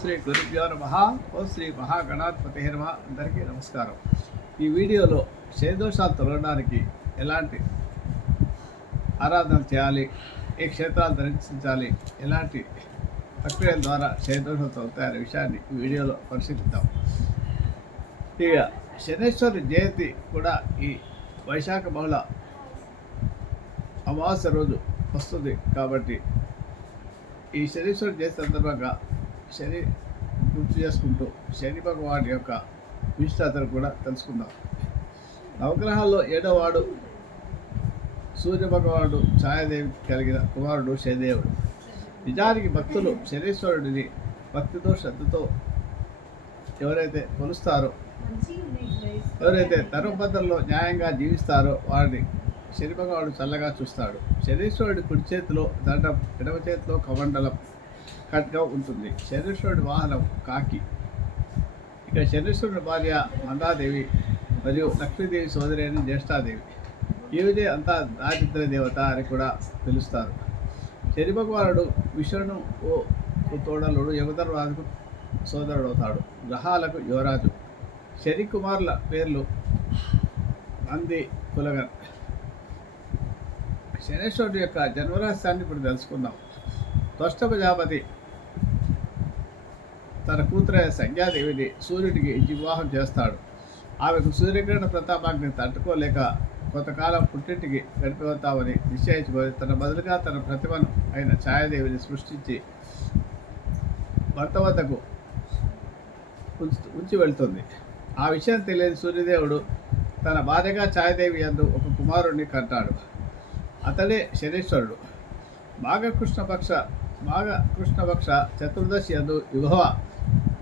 శ్రీ గురుభ్యో నమ. ఓ శ్రీ మహాగణాధిపతి నమ. అందరికీ నమస్కారం. ఈ వీడియోలో క్షయదోషాలు తొలగడానికి ఎలాంటి ఆరాధన చేయాలి ఏ క్షేత్రాలు దర్శించాలి ఎలాంటి ప్రక్రియల ద్వారా క్షయదోషాలు తొలగుతాయనే విషయాన్ని ఈ వీడియోలో పరిశీలిద్దాం. ఇక శనేశ్వరి జయంతి కూడా ఈ వైశాఖ బహుళ అమావాస్య రోజు వస్తుంది కాబట్టి ఈ శనేశ్వరి జయంతి సందర్భంగా శని గుర్తు చేసుకుంటూ శని భగవాన్ యొక్క విశిష్టతను కూడా తెలుసుకుందాం. నవగ్రహాల్లో ఏడోవాడు సూర్య భగవానుడు ఛాయాదేవి కలిగిన కుమారుడు శనిదేవుడు. నిజానికి భక్తులు శనీశ్వరుడిని భక్తితో శ్రద్ధతో ఎవరైతే కొలుస్తారో ఎవరైతే ధర్మబద్ధంలో న్యాయంగా జీవిస్తారో వారిని శని భగవానుడు చల్లగా చూస్తాడు. శనీశ్వరుడి కుడి చేతిలో దండం ఎడమ చేతిలో కమండలం ఖడ్గం ఉంటుంది. శనీశ్వరుడి వాహనం కాకి. ఇక శనీశ్వరుడి భార్య మందాదేవి మరియు లక్ష్మీదేవి సోదరి అని జ్యేష్ఠాదేవి. ఈవిడే అంతా దారిద్ర దేవత అని కూడా పిలుస్తారు. శని భగవానుడు విష్ణును ఓ తోడలుడు యమధర్రాజుకు సోదరుడు అవుతాడు గ్రహాలకు యువరాజు. శని కుమారుల పేర్లు నంది కులగన్. శనేశ్వరుడు యొక్క జన్మరహస్యాన్ని ఇప్పుడు తెలుసుకుందాం. త్వష్ట ప్రజాపతి తన కూతురైన సంధ్యాదేవిని సూర్యుడికి ఇచ్చి వివాహం చేస్తాడు. ఆమెకు సూర్యకిరణ ప్రతాపాన్ని తట్టుకోలేక కొంతకాలం పుట్టింటికి గడిపివతామని నిశ్చయించుకొని తన బదులుగా తన ప్రతిభను అయిన ఛాయాదేవిని సృష్టించి భర్త వద్దకు ఉంచి వెళ్తుంది. ఆ విషయం తెలియని సూర్యదేవుడు తన భార్యగా ఛాయాదేవి అందు ఒక కుమారుణ్ణి కంటాడు. అతడే శనీశ్వరుడు. మాఘకృష్ణపక్ష మాఘ కృష్ణపక్ష చతుర్దశి యందు యుగవ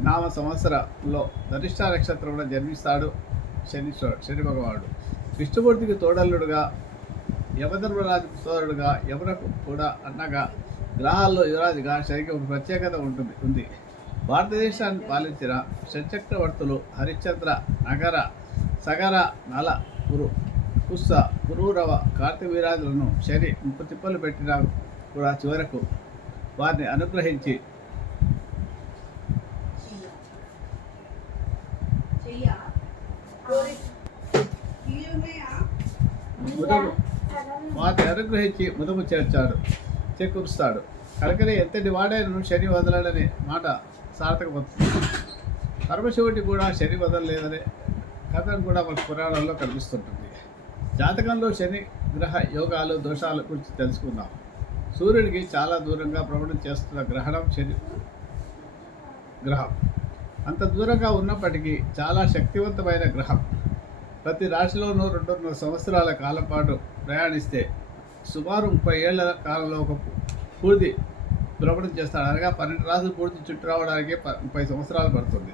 నామ సంవత్సరంలో ధనిష్ట నక్షత్రంలో జన్మిస్తాడు శనీశ్వరుడు శని భగవానుడు. విష్ణుమూర్తికి తోడల్లుడుగా యమధర్మరాజు సోదరుడుగా యమునకు కూడా అన్నగా గ్రహాల్లో యువరాజుగా శనికి ఒక ప్రత్యేకత ఉంటుంది ఉంది. భారతదేశాన్ని పాలించిన షట్చక్రవర్తులు హరిశ్చంద్ర నగర సగర నల గురు కుస్స గురురవ కార్తవీరాజులను శని ముప్పు తిప్పలు పెట్టినా కూడా చివరకు వారిని అనుగ్రహించి. వారిని అనుగ్రహించి ముదము చేర్చాడు చేకూరుస్తాడు. కనుకనే ఎంతటి వాడైనను శని వదలడనే మాట సార్థకమవుతుంది పరమశివుడి కూడా శని వదలలేదనే కథను కూడా మన పురాణాల్లో కనిపిస్తుంటుంది. జాతకంలో శని గ్రహ యోగాలు దోషాల గురించి తెలుసుకుందాం. సూర్యుడికి చాలా దూరంగా భ్రమణం చేస్తున్న గ్రహణం శని గ్రహం. అంత దూరంగా ఉన్నప్పటికీ చాలా శక్తివంతమైన గ్రహం. ప్రతి రాశిలోనూ రెండున్నర సంవత్సరాల కాలం పాటు ప్రయాణిస్తే సుమారు ముప్పై ఏళ్ళ కాలంలో ఒక పూర్తి భ్రమణం చేస్తాడు. అనగా పన్నెండు రాసులు పూర్తి చుట్టూ రావడానికి ప- ముప్పై సంవత్సరాలు పడుతుంది.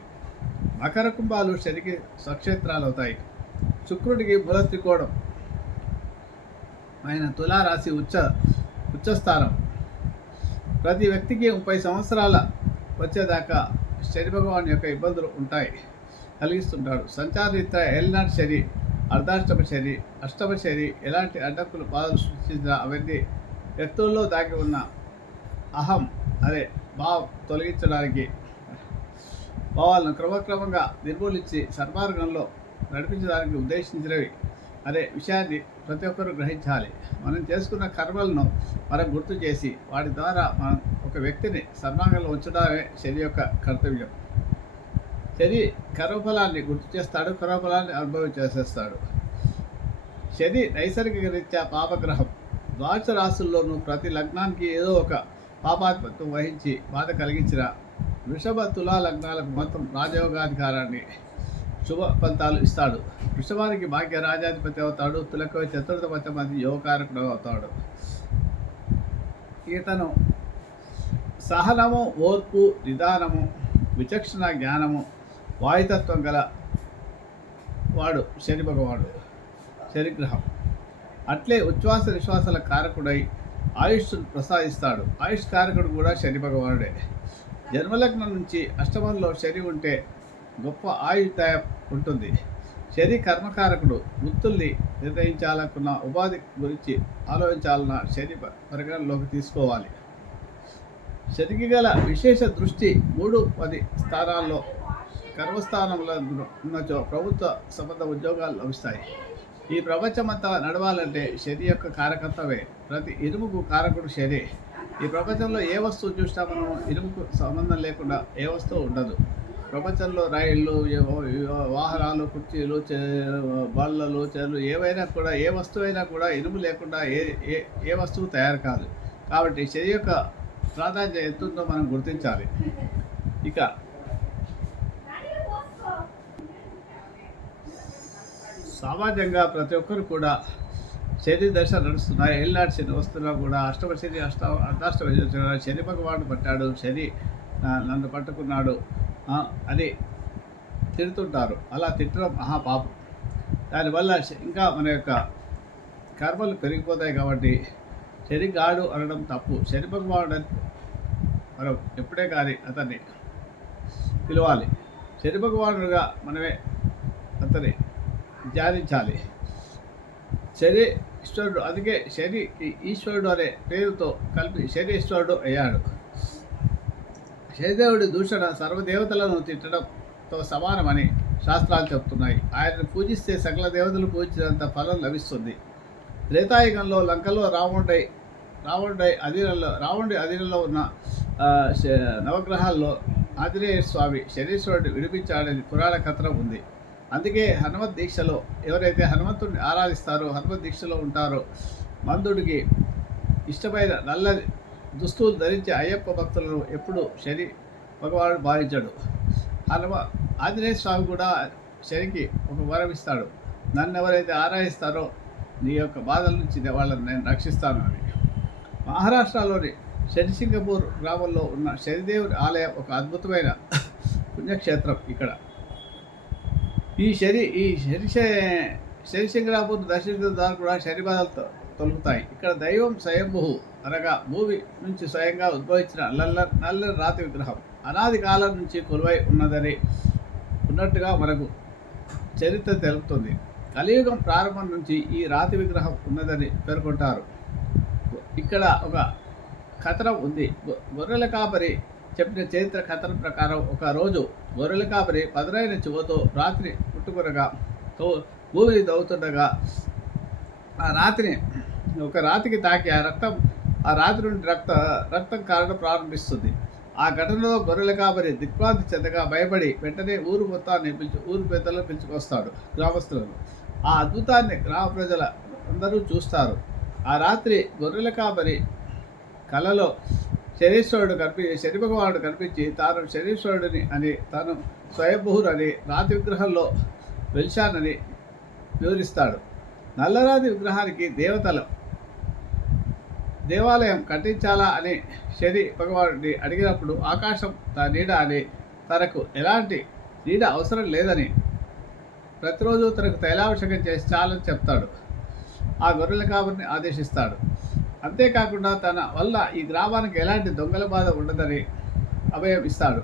మకర కుంభాలు శనికి స్వక్షేత్రాలు అవుతాయి. శుక్రుడికి మూల త్రికోణం. ఆయన తులారాశి ఉచ్చ ఉచ్చస్థానం. ప్రతి వ్యక్తికి ముప్పై సంవత్సరాల వచ్చేదాకా శని భగవాన్ యొక్క ఇబ్బందులు ఉంటాయి. కలిగిస్తుంటాడు. సంచారరీత్యా ఎల్నాటి శని అర్ధాష్టమ శని అష్టమ శని ఎలాంటి అడ్డంకులు బాధలు సృష్టించినా అవన్నీ వ్యక్తుల్లో దాగి ఉన్న అహం అదే భావం తొలగించడానికి భావాలను క్రమక్రమంగా నిర్మూలించి సర్మార్గంలో నడిపించడానికి ఉద్దేశించినవి అనే విషయాన్ని ప్రతి ఒక్కరూ గ్రహించాలి. మనం చేసుకున్న కర్మలను మనం గుర్తు చేసి వాటి ద్వారా మనం ఒక వ్యక్తిని సన్మార్గంలో ఉంచడమే శని యొక్క కర్తవ్యం. శని కర్మఫలాన్ని గుర్తు చేస్తాడు కర్మఫలాన్ని అనుభవం చేసేస్తాడు. శని నైసర్గిక రీత్యా పాపగ్రహం. ద్వాదశ రాశుల్లోనూ ప్రతి లగ్నానికి ఏదో ఒక పాపాత్మత్వం వహించి బాధ కలిగించిన వృషభ తులా లగ్నాలకు మొత్తం రాజయోగాధికారాన్ని శుభ ఫలితాలు ఇస్తాడు. వృషభానికి భాగ్య రాజాధిపతి అవుతాడు. తులకు చతుర్థ పంచమంది యువకారకుడు అవుతాడు. ఈతను సహనము ఓర్పు నిదానము విచక్షణ జ్ఞానము వాయుతత్వం గల వాడు శని భగవాడు శనిగ్రహం. అట్లే ఉచ్ఛ్వాస నిశ్వాసాల కారకుడై ఆయుష్ ప్రసాదిస్తాడు. ఆయుష్ కారకుడు కూడా శని భగవానుడే. జన్మలగ్నం నుంచి అష్టమంలో శని ఉంటే గొప్ప ఆయుర్దాయం ఉంటుంది. శని కర్మకారకుడు వృత్తుల్ని నిర్ణయించాలనుకున్న ఉపాధి గురించి ఆలోచించాలన్న శని పరిగణలోకి తీసుకోవాలి. శనికి గల విశేష దృష్టి మూడు పది స్థానాల్లో కర్మస్థానంలో ఉన్నచో ప్రభుత్వ సంబంధ ఉద్యోగాలు లభిస్తాయి. ఈ ప్రపంచమంతా నడవాలంటే శని యొక్క కారకత్వమే ప్రతి ఇనుముకు కారకుడు శని. ఈ ప్రపంచంలో ఏ వస్తువు చూసినా మనం ఇనుముకు సంబంధం లేకుండా ఏ వస్తువు ఉండదు. ప్రపంచంలో రైళ్ళు వాహనాలు కుర్చీలు చే బళ్ళలు చెర్లు ఏవైనా కూడా ఏ వస్తువు అయినా కూడా ఇనుము లేకుండా ఏ ఏ ఏ వస్తువు తయారు కాదు. కాబట్టి చర్య యొక్క ప్రాధాన్యత ఎంత ఉందో మనం గుర్తించాలి. ఇక సమాజంగా ప్రతి ఒక్కరు కూడా శని దశ నడుస్తున్నా ఎల్లాడి శని వస్తున్నా కూడా అష్టమ శని అష్ట అర్ధాష్టమ శని వస్తున్నా. శని పట్టాడు. శని నన్ను పట్టుకున్నాడు. అదే అని తిడుతుంటారు. అలా తిట్టడం మహా పాపం. దానివల్ల ఇంకా మన యొక్క కర్మలు పెరిగిపోతాయి కాబట్టి శని గాడు అనడం తప్పు. శని భగవానుడు మనం ఎప్పుడే కానీ అతన్ని పిలవాలి. శని భగవానుడుగా మనమే అతని ధ్యానించాలి. శని ఈశ్వరుడు అందుకే శని ఈశ్వరుడు అనే పేరుతో కలిపి శని ఈశ్వరుడు అయ్యాడు. శనిదేవుడి దూషణ సర్వదేవతలను తిట్టడంతో సమానమని శాస్త్రాలు చెప్తున్నాయి. ఆయనను పూజిస్తే సకల దేవతలు పూజించినంత ఫలం లభిస్తుంది. త్రేతాయుగంలో లంకలో రావణుడై రావణుడై అధీనంలో రావణుడి అధీనంలో ఉన్న శ- నవగ్రహాల్లో ఆంజనేయ స్వామి శనీశ్వరుడు విడిపించాడని పురాణ కథనం ఉంది. అందుకే హనుమత్ దీక్షలో ఎవరైతే హనుమంతుడిని ఆరాధిస్తారో హనుమత్ దీక్షలో ఉంటారో మందుడికి ఇష్టమైన నల్లది దుస్తులు ధరించే అయ్యప్ప భక్తులను ఎప్పుడు శని భగవానుడు భావించాడు హనుమ ఆంజనేయ స్వామి కూడా శనికి ఒక వరం ఇస్తాడు. నన్ను ఎవరైతే ఆరాధిస్తారో నీ యొక్క బాధల నుంచి వాళ్ళని నేను రక్షిస్తాను అని. మహారాష్ట్రలోని శనిసింగపూర్ గ్రామంలో ఉన్న శనిదేవుని ఆలయం ఒక అద్భుతమైన పుణ్యక్షేత్రం ఇక్కడ. ఈ శని ఈ శని శనిశంకరాపూర్ దర్శించిన ద్వారా కూడా శని బాధలతో తొలుగుతాయి. ఇక్కడ దైవం స్వయంభూ అనగా భూమి నుంచి స్వయంగా ఉద్భవించిన నల్ల నల్లని రాతి విగ్రహం. అనాది కాలం నుంచి కొలువై ఉన్నదని ఉన్నట్టుగా మనకు చరిత్ర తెలుపుతుంది. కలియుగం ప్రారంభం నుంచి ఈ రాతి విగ్రహం ఉన్నదని పేర్కొంటారు. ఇక్కడ ఒక కథనం ఉంది. గొ- గొర్రెల కాపరి చెప్పిన చరిత్ర కథనం ప్రకారం ఒక రోజు గొర్రెల కాపరి పదునైన చువతో రాత్రి పుట్టుకొనగా తో భూమిని తవ్వుతుండగా ఆ రాతిని ఒక రాతికి తాకి ఆ రక్తం ఆ రాతి నుండి రక్త రక్తం కారడం ప్రారంభిస్తుంది. ఆ ఘటనలో గొర్రెల కాపరి దిగ్భ్రాంతి చెందగా భయపడి వెంటనే ఊరు మొత్తాన్ని పిలిచి ఊరు పెద్దలను పిలుచుకొస్తాడు గ్రామస్తులను. ఆ అద్భుతాన్ని గ్రామ ప్రజల అందరూ చూస్తారు. ఆ రాత్రి గొర్రెల కాపరి కలలో శనీశ్వరుడు కనిపి శని భగవానుడు కనిపించి తాను శనీశ్వరుడిని అని తాను స్వయంభూరని అని రాతి విగ్రహంలో వెలిశానని వివరిస్తాడు. నల్లరాతి విగ్రహానికి దేవతలు దేవాలయం కట్టించాలా అని శని భగవానుడిని అడిగినప్పుడు ఆకాశం తన నీడ అని తనకు ఎలాంటి నీడ అవసరం లేదని ప్రతిరోజు తనకు తైలాభిషేకం చేసి చాలని చెప్తాడు. ఆ గొర్రెల కాపరిని ఆదేశిస్తాడు. అంతేకాకుండా తన వల్ల ఈ గ్రామానికి ఎలాంటి దొంగల బాధ ఉండదని అభయం ఇస్తాడు.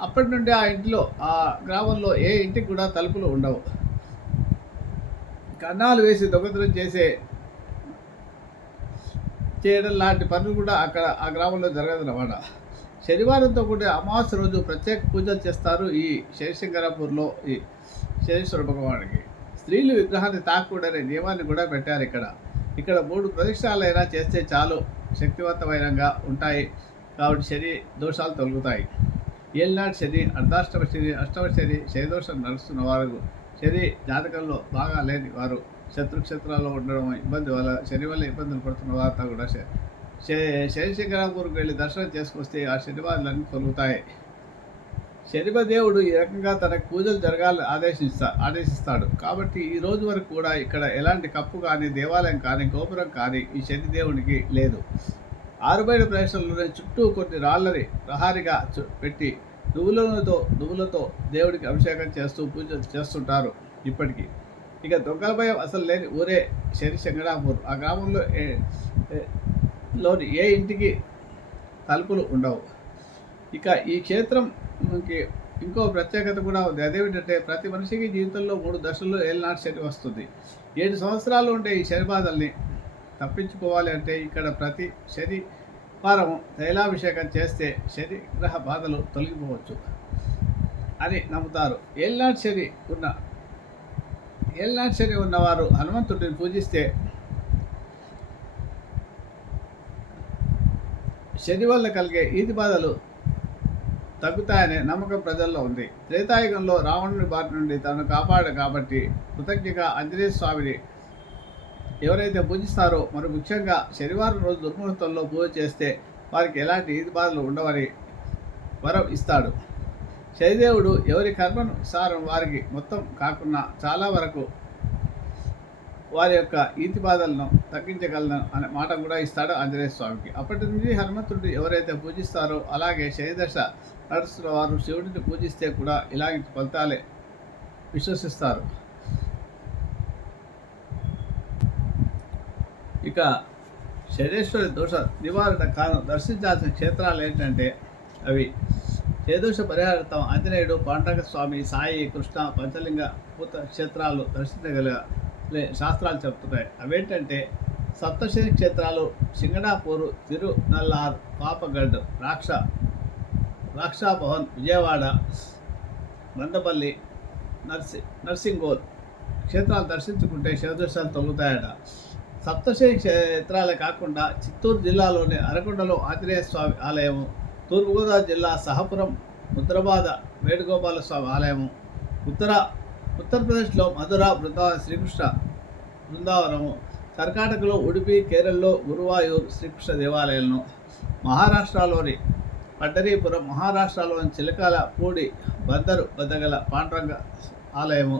అప్పటి నుండి ఆ ఇంటిలో ఆ గ్రామంలో ఏ ఇంటికి కూడా తలుపులు ఉండవు. కన్నాలు వేసి దొంగతనం చేసే చేయడం లాంటి పనులు కూడా అక్కడ ఆ గ్రామంలో జరగదన్నమాట. శనివారంతో కూడిన అమావాస్య రోజు ప్రత్యేక పూజలు చేస్తారు ఈ శనిశంకరాపూర్లో ఈ శనీశ్వర భగవానికి స్త్రీలు విగ్రహాన్ని తాకూడనే నియమాన్ని కూడా పెట్టారు ఇక్కడ. ఇక్కడ మూడు ప్రదక్షిణాలైనా చేస్తే చాలు శక్తివంతమైనగా ఉంటాయి కాబట్టి శని దోషాలు తొలగుతాయి. ఏళ్ళనాటి శని అర్ధాష్టమ శని అష్టమ శని శనిదోషం నడుస్తున్న వారు శని జాతకంలో బాగా లేని వారు. శత్రుక్షేత్రాల్లో ఉండడం ఇబ్బంది వల్ల శని వల్ల ఇబ్బందులు పడుతున్న వార్త కూడా శ- శ- వెళ్ళి దర్శనం చేసుకొస్తే ఆ శనివారాలన్నీ తొలుగుతాయి. శనిమదేవుడు ఈ రకంగా తనకు పూజలు జరగాలని ఆదేశిస్తా ఆదేశిస్తాడు. కాబట్టి ఈ రోజు వరకు కూడా ఇక్కడ ఎలాంటి కప్పు కానీ దేవాలయం కానీ గోపురం కానీ ఈ శనిదేవునికి లేదు. ఆరుబయట ప్రదేశంలోనే చుట్టూ కొన్ని రాళ్ళని ప్రహారిగా చు- పెట్టి నువ్వులతో నువ్వులతో దేవుడికి అభిషేకం చేస్తూ పూజ చేస్తుంటారు ఇప్పటికీ. ఇక దొంగల భయం అసలు లేని ఊరే శని శంకరాపూర్ ఆ గ్రామంలో ఏ- లోని ఏ ఇంటికి తలుపులు ఉండవు. ఇక ఈ క్షేత్రంకి ఇంకో ప్రత్యేకత కూడా ఉంది. అదేమిటంటే ప్రతి మనిషికి జీవితంలో మూడు దశల్లో ఏళ్ళనాటి శని వస్తుంది. ఏడు సంవత్సరాలు ఉండే ఈ శని బాధల్ని తప్పించుకోవాలి అంటే ఇక్కడ ప్రతి శని వారం తైలాభిషేకం చేస్తే శని గ్రహ బాధలు తొలగిపోవచ్చు అని నమ్ముతారు. ఏళ్ళనాటి శని ఉన్న ఏల్నాటి శని ఉన్నవారు హనుమంతుడిని పూజిస్తే శని వల్ల కలిగే ఈతి బాధలు తగ్గుతాయనే నమ్మకం ప్రజల్లో ఉంది. త్రేతాయుగంలో రావణుని బారి నుండి తనను కాపాడు కాబట్టి కృతజ్ఞగా ఆంజనేయ స్వామిని ఎవరైతే పూజిస్తారో మరి ముఖ్యంగా శనివారం రోజు దుర్ముహూర్తంలో పూజ చేస్తే వారికి ఎలాంటి ఈతి బాధలు ఉండవని వరం ఇస్తాడు. శనిదేవుడు ఎవరి కర్మను సారం వారికి మొత్తం కాకుండా చాలా వరకు వారి యొక్క ఈతి బాధలను తగ్గించగలను అనే మాట కూడా ఇస్తాడు ఆంజనేయ స్వామికి. అప్పటి నుంచి హనుమంతుడిని ఎవరైతే పూజిస్తారో అలాగే శనిదశ నడుస్తున్న వారు శివుడిని పూజిస్తే కూడా ఇలాంటి ఫలితాలే విశ్వసిస్తారు. ఇక శనేశ్వరి దోష నివారణ కారణం దర్శించాల్సిన క్షేత్రాలు ఏంటంటే అవి ఏదోష పరిహారతం ఆంజనేయుడు పాండక స్వామి సాయి కృష్ణ పంచలింగ భూత క్షేత్రాలు దర్శించగల శాస్త్రాలు చెబుతున్నాయి. అవేంటంటే సప్తశని క్షేత్రాలు సింగడాపూరు తిరునల్లార్ పాపగడ్ రాక్ష రాక్షాభవన్ విజయవాడ మందపల్లి నర్సి నర్సింగోల్ క్షేత్రాలు దర్శించుకుంటే శివదృశ్యాలు తొలుగుతాయట. సప్తశని క్షేత్రాలే కాకుండా చిత్తూరు జిల్లాలోని అరకొండలో ఆంజనేయ స్వామి ఆలయము తూర్పుగోదావరి జిల్లా సహపురం ముద్రబాద వేణుగోపాలస్వామి ఆలయము ఉత్తర ఉత్తరప్రదేశ్లో మధుర బృందావన శ్రీకృష్ణ బృందావనము కర్ణాటకలో ఉడిపి కేరళలో గురువాయూర్ శ్రీకృష్ణ దేవాలయాలను మహారాష్ట్రలోని పండరీపురం మహారాష్ట్రలోని చిలకాల పూడి బందరు బద్దగల పాండ్రంగ ఆలయము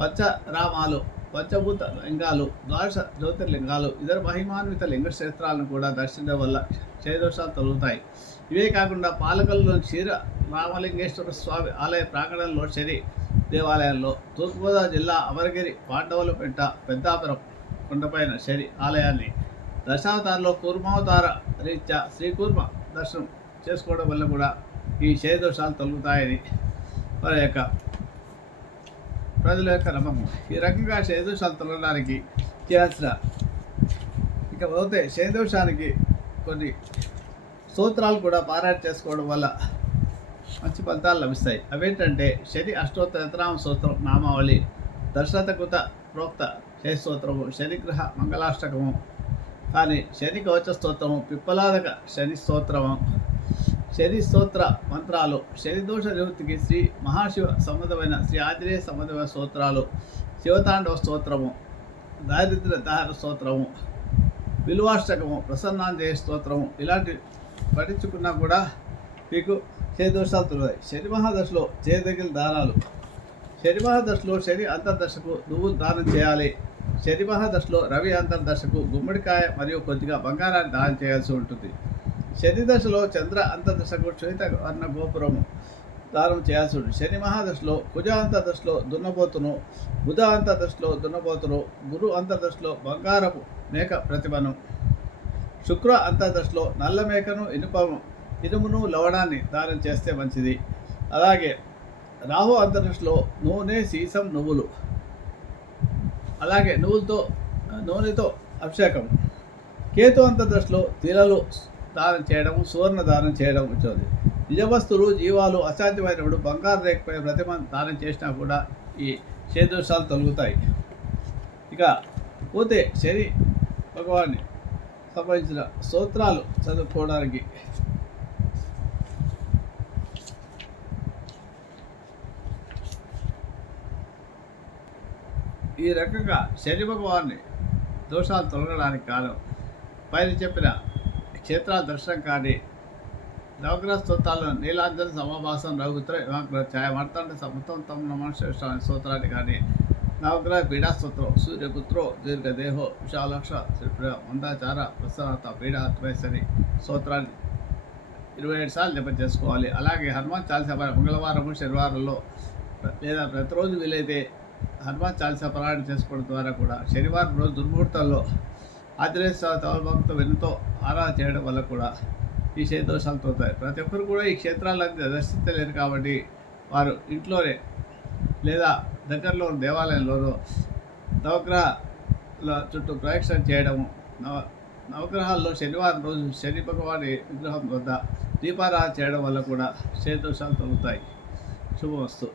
పంచరామాలు పంచభూత లింగాలు ద్వాదశ జ్యోతిర్లింగాలు ఇతర మహిమాన్విత లింగ క్షేత్రాలను కూడా దర్శించడం వల్ల క్షయదోషాలు తొలుగుతాయి. ఇవే కాకుండా పాలకల్లోని క్షీర రామలింగేశ్వర స్వామి ఆలయ ప్రాంగణంలో శని దేవాలయంలో తూర్పుగోదావరి జిల్లా అమరగిరి పాండవులపేట పెద్దాపురం కొండపైన శని ఆలయాన్ని దశావతారలో కూర్మావతార రీత్యా శ్రీకూర్మ దర్శనం చేసుకోవడం వల్ల కూడా ఈ శని దోషాలు తొలుగుతాయని వారి యొక్క ప్రజల యొక్క నమ్మకం. ఈ రకంగా శని దోషాలు తొలగడానికి చేయాల్సిన ఇక పోతే శని దోషానికి కొన్ని స్తోత్రాలు కూడా పారాయణ చేసుకోవడం వల్ల మంచి ఫలితాలు లభిస్తాయి. అవేంటంటే శని అష్టోత్తర స్తోత్రం సూత్రం నామావళి దర్శనతకృత ప్రోక్త శని స్తోత్రము శనిగ్రహ మంగళాష్టకము కానీ శని కవచ స్తోత్రము పిప్పలాదక శని స్తోత్రము శని స్తోత్ర మంత్రాలు శని దోష నివృత్తికి శ్రీ మహాశివ సంబంధమైన శ్రీ ఆంజనేయ సంబంధమైన స్తోత్రాలు శివతాండవ స్తోత్రము దారిద్ర్య దాహన స్తోత్రము విలువాష్టకము ప్రసన్నాంజయ స్తోత్రము ఇలాంటి పఠించుకున్నా కూడా మీకు చేదోషాలు తొలగాయి. శని మహాదశలో చేయదగిన దానాలు. శని మహాదశలో శని అంతర్దశకు నువ్వులు దానం చేయాలి. శని మహాదశలో రవి అంతర్దశకు గుమ్మడికాయ మరియు కొద్దిగా బంగారాన్ని దానం చేయాల్సి ఉంటుంది. శని దశలో చంద్ర అంతర్దశకు శ్వేత వర్ణ గోపురము దానం చేయాల్సి ఉంటుంది. శని మహాదశలో కుజ అంతర్దశలో దున్నబోతును బుధ అంతర్దశలో దున్నబోతును గురు అంతర్దశలో బంగారపు మేక ప్రతిమను శుక్ర అంతర్దశలో నల్ల మేకను ఇనుపను ఇనుమును లవణాన్ని దానం చేస్తే మంచిది. అలాగే రాహు అంతర్దశలో నూనె సీసం నువ్వులు. అలాగే నువ్వులతో నూనెతో అభిషేకం. కేతు అంతర్దశలో తిలలు దానం చేయడం సువర్ణ దానం చేయడం వచ్చేది నిజవస్తులు జీవాలు అసాధ్యమైనప్పుడు బంగారు రేఖపై ప్రతిమ దానం చేసినా కూడా ఈ శేదోషాలు తొలుగుతాయి. ఇక పోతే శని భగవాన్ని సంబంధించిన సూత్రాలు చదువుకోవడానికి. ఈ రకంగా శని భగవాన్ని దోషాలు తొలగడానికి కారణం పైన చెప్పిన క్షేత్రాల దర్శనం కానీ నవగ్రహ స్తోత్రాలను నీలాంజన సమాభాసం రఘుత్ర హిమాగ్రహ ఛాయ వర్తండ తమ నమన సూత్రాన్ని స్తోత్రాన్ని కానీ నవగ్రహ పీడా స్తోత్రం సూర్యపుత్రో దీర్ఘదేహో విశాలక్ష శ్రీప్రియ మందాచార ప్రసన్నత పీడాత్మేశ్వరి స్తోత్రాన్ని ఇరవై ఏడు సార్లు జపం చేసుకోవాలి. అలాగే హనుమాన్ చాలీసా మంగళవారము శనివారంలో లేదా ప్రతిరోజు వీలైతే హనుమాన్ చాలీసా పారాయణ చేసుకోవడం ద్వారా కూడా శనివారం రోజు దుర్ముహూర్తాల్లో ఆంజనేయ స్వామి తవభక్తో వెన్నుతో ఆరాధన చేయడం వల్ల కూడా ఈ క్షేత్రదోషాలు తోతాయి ప్రతి ఒక్కరు కూడా ఈ క్షేత్రాలన్నీ దర్శించలేరు కాబట్టి వారు ఇంట్లోనే లేదా దగ్గరలో దేవాలయంలోనూ నవగ్రహాల చుట్టూ ప్రదక్షిణ చేయడము నవ నవగ్రహాల్లో శనివారం రోజు శని భగవాని విగ్రహం వద్ద దీపారాధన చేయడం వల్ల కూడా శని దోషాలు తొలుగుతాయి శుభవస్తు